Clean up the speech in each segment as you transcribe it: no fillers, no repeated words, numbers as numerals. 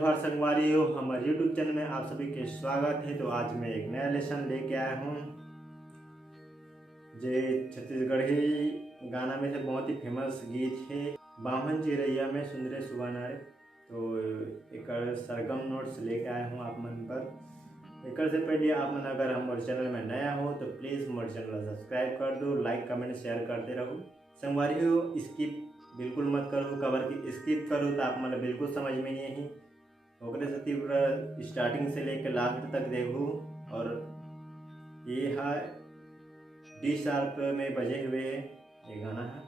जोहार संगवारी हो, हमारे यूट्यूब चैनल में आप सभी के स्वागत है। तो आज मैं एक नया लेसन लेके आया हूँ। जे छत्तीसगढ़ी गाना में से बहुत ही फेमस गीत है बामन चिरैया में सुंदरे सुबानारे। तो एक सरगम नोट्स लेके आया हूँ आप मन पर। एक से पहले आप मन अगर हमारे चैनल में नया हो तो प्लीज़ हमारे चैनल सब्सक्राइब कर दो, लाइक कमेंट शेयर करते रहो। संगवारी हो स्किप बिल्कुल मत करो, कवर की स्किप करो तो आप मतलब बिल्कुल समझ में नहीं ओकरे से पूरा स्टार्टिंग से लेकर लास्ट तक देखो। और ये है डी शार्प में बजे हुए ये गाना है।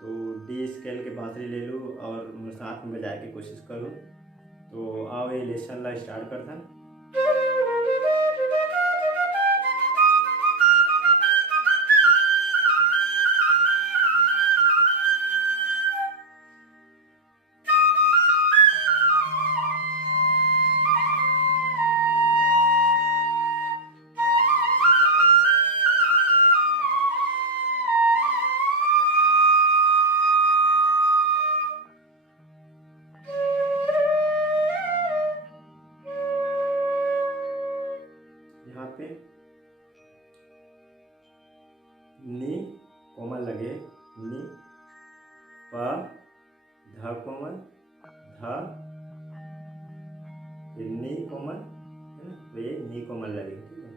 तो डी स्केल के बांसुरी ले लो और साथ में बजाए की कोशिश करो। तो आओ ये लेसन ला स्टार्ट करता है। यहाँ पे नी कोमल लगे, नी प ध कोमल ध, फिर नी कोमल है ना, तो ये नी कोमल लगे। ठीक है,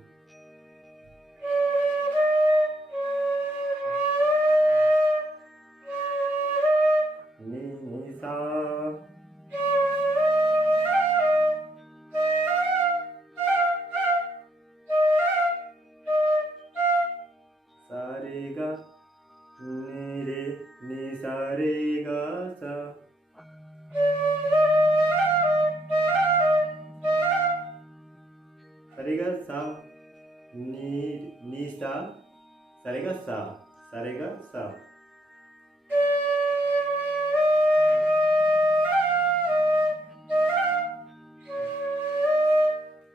नी सा रे गा नी रे नी सा रे गा सा, रे गा सा नी सा रे गा सा रे गा सा।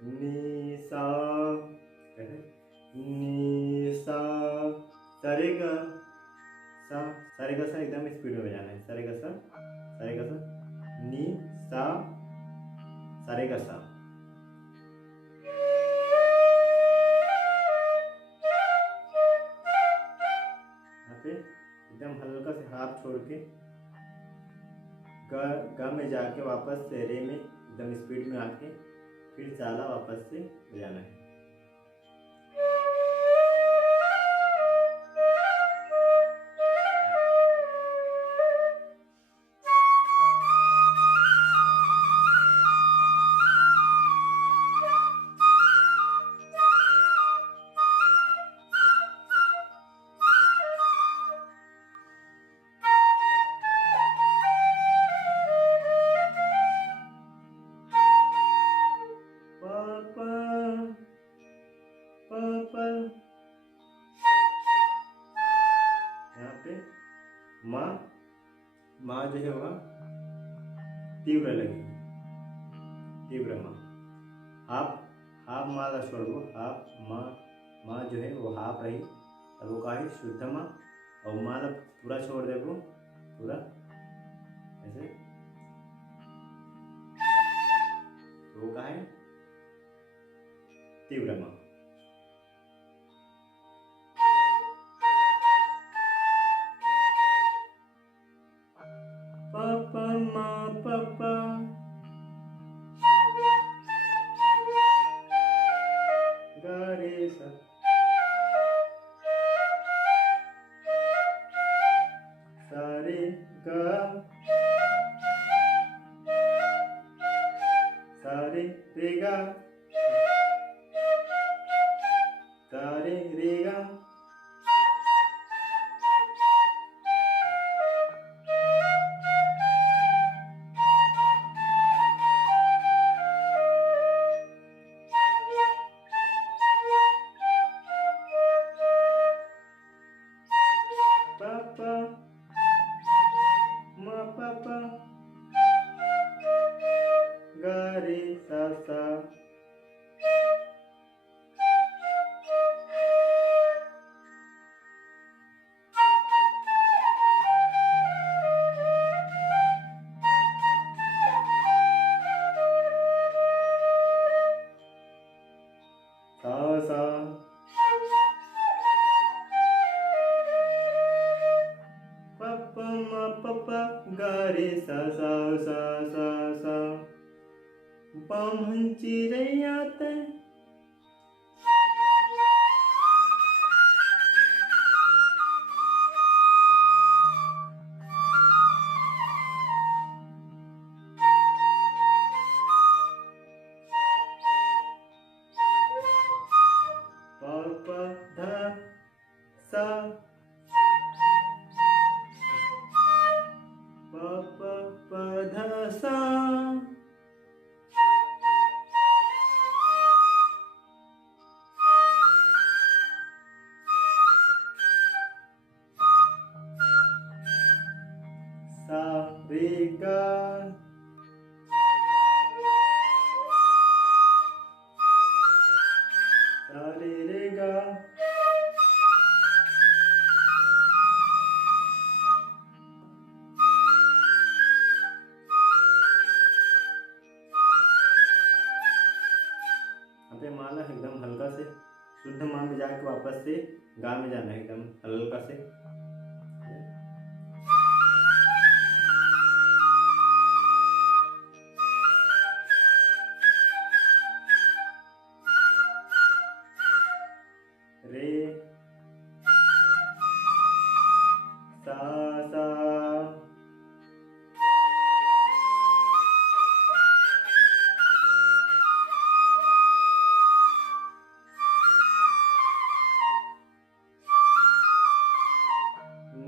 नी सा नी सा रे गा सा रे गा सा एकदम स्पीड में बजाना है। रे गा सा नी सा रे गा सा। यहाँ पे एकदम हल्का से हाथ छोड़ के ग में जाके वापस रे में एकदम स्पीड में आके फिर चाला वापस से बजाना है। यहाँ पे माँ जो है वह तीव्र लगेगी, तीव्र माँ। हाफ माँ का छोड़ दो, हाफ माँ जो है वो हाफ रही, तब वो कहा है शुद्ध माँ। और माँ पूरा छोड़ दे वो पूरा ऐसे, तो वो कहा है तीव्र माँ। पापा माँ पापा गा रे सा रे गा रे गा रे गा। पापा माँ पापा गा रे सा बामन चिरैया ते सा प ध सा सा रे गा सा रे गा पे माला एकदम हल्का से शुद्ध मा में जाके वापस से गा में जाना है एकदम हल्का से। रे सा सा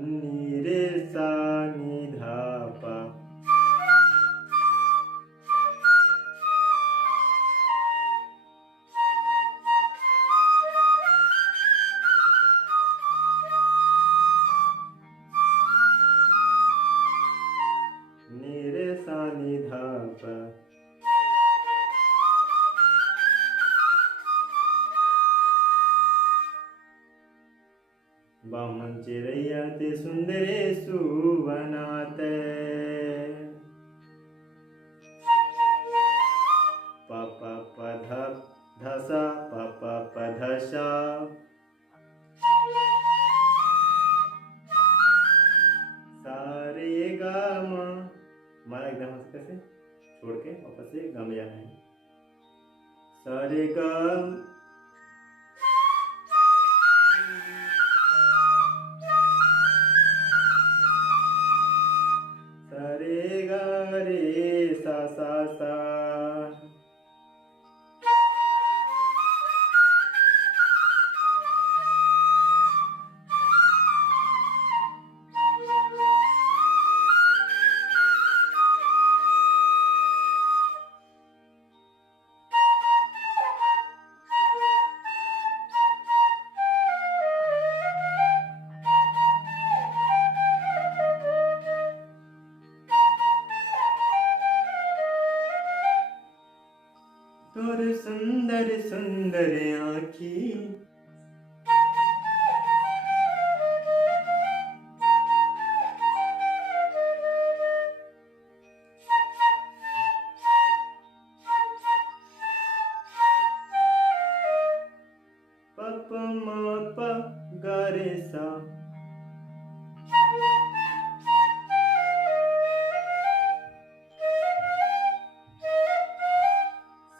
नी रे सा नी धा पा नी रे सा नी धा पा। बामन चिरैया ते सुंदरे सुवनाते प प प ध ध सा प प प ध सा सा रे गा मा। माला एकदम हल्के से छोड़ के वापस से गा में जाना है। सा रे गा सा रे गा रे सा सा सा तोर सुंदर सुंदर आँखी प प म प ग रे सा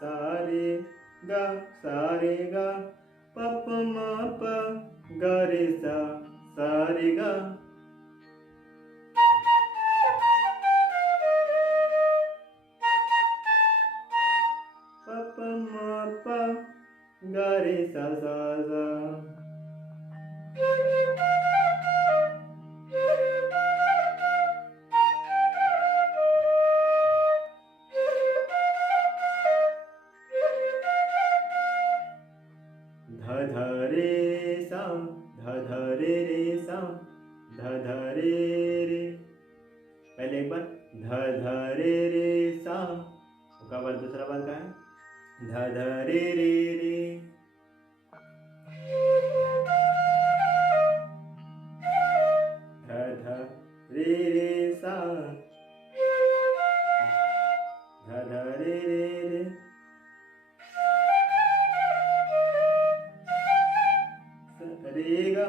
सा रे गा प प म प ग रे सा सा रे गा प प म प ग रे सा सा सा। ध ध रे सा ध ध रे सा ध ध रे। पहले एक बार ध ध रे सा उसका बार दूसरा बार का है ध ध रे ध ध रे सा ध ध रे रे गा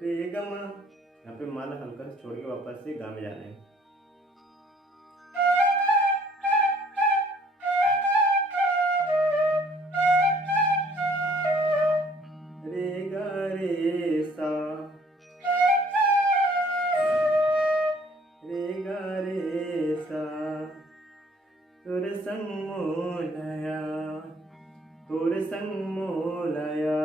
रे गा मा। यहाँ पे माला हल्का से छोड़ के वापस से गा में जाना है। तोर संग मोलाया, तोर संग मोलाया।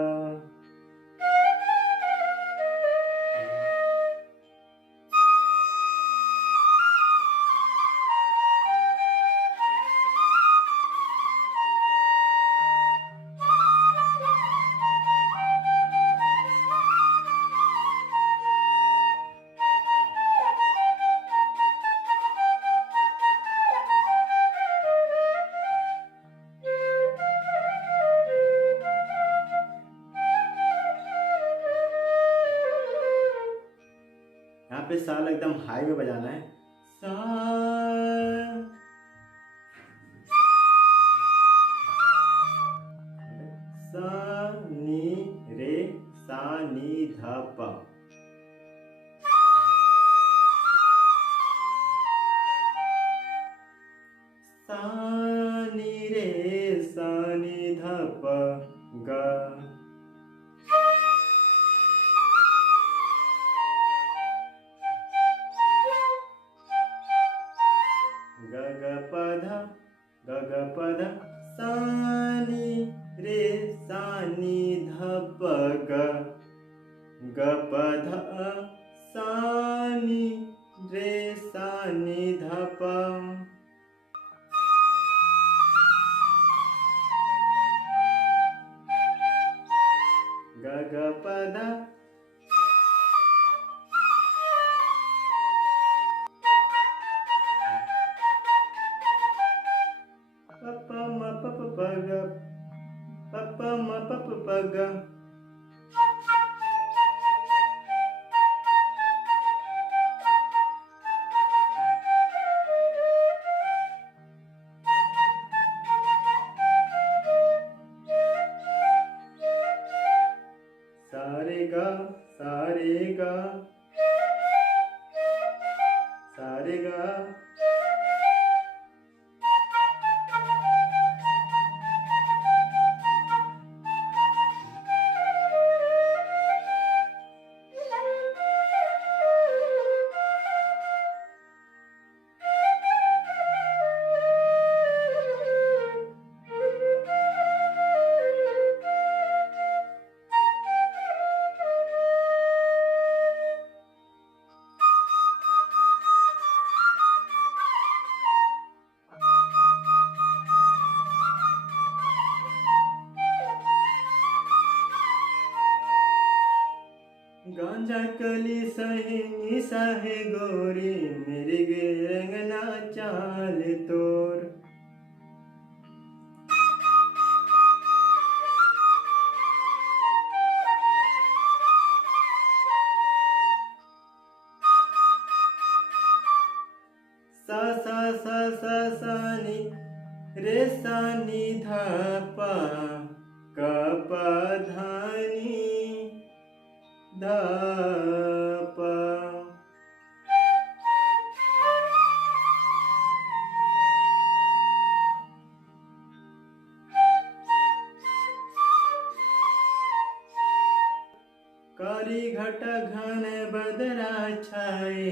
यहाँ पे साल एकदम हाई में बजाना है। सा सा नी रे सा नी धा पा। सा नी रे सा नी धा पा गा। ग ग प ध ग ग प ध सा नी रे सा नी ध प ग ग प ध सा नी रे सा नी ध प। ग ग प ध प प म प प प ग प प म प प प ग। सारे गा सारे गा सारे गा। गांजा कली सही सहे गोरी मेरी रंगना चाल तोर। सा सा सा सा सा नी रे सा नी धा पा क प धा नी धा पा। काली घट घन बदरा छाए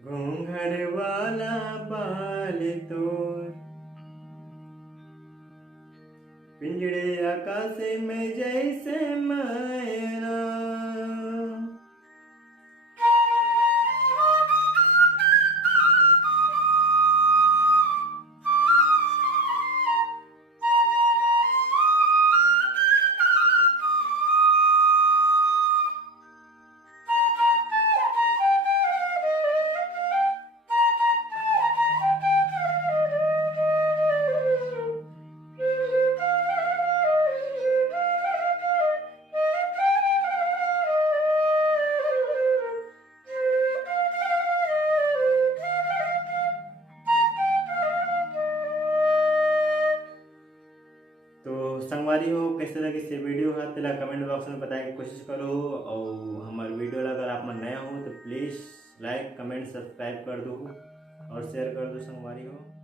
घूंघट वाला बाल तोर। पिंजड़े आकाश में जैसे मैना संगवारी हो कैसे लगे से वीडियो है तेला कमेंट बॉक्स में बताए की कोशिश करो। और हमारे वीडियो अगर आप में नया हो तो प्लीज़ लाइक कमेंट सब्सक्राइब कर दो और शेयर कर दो संगवारी हो।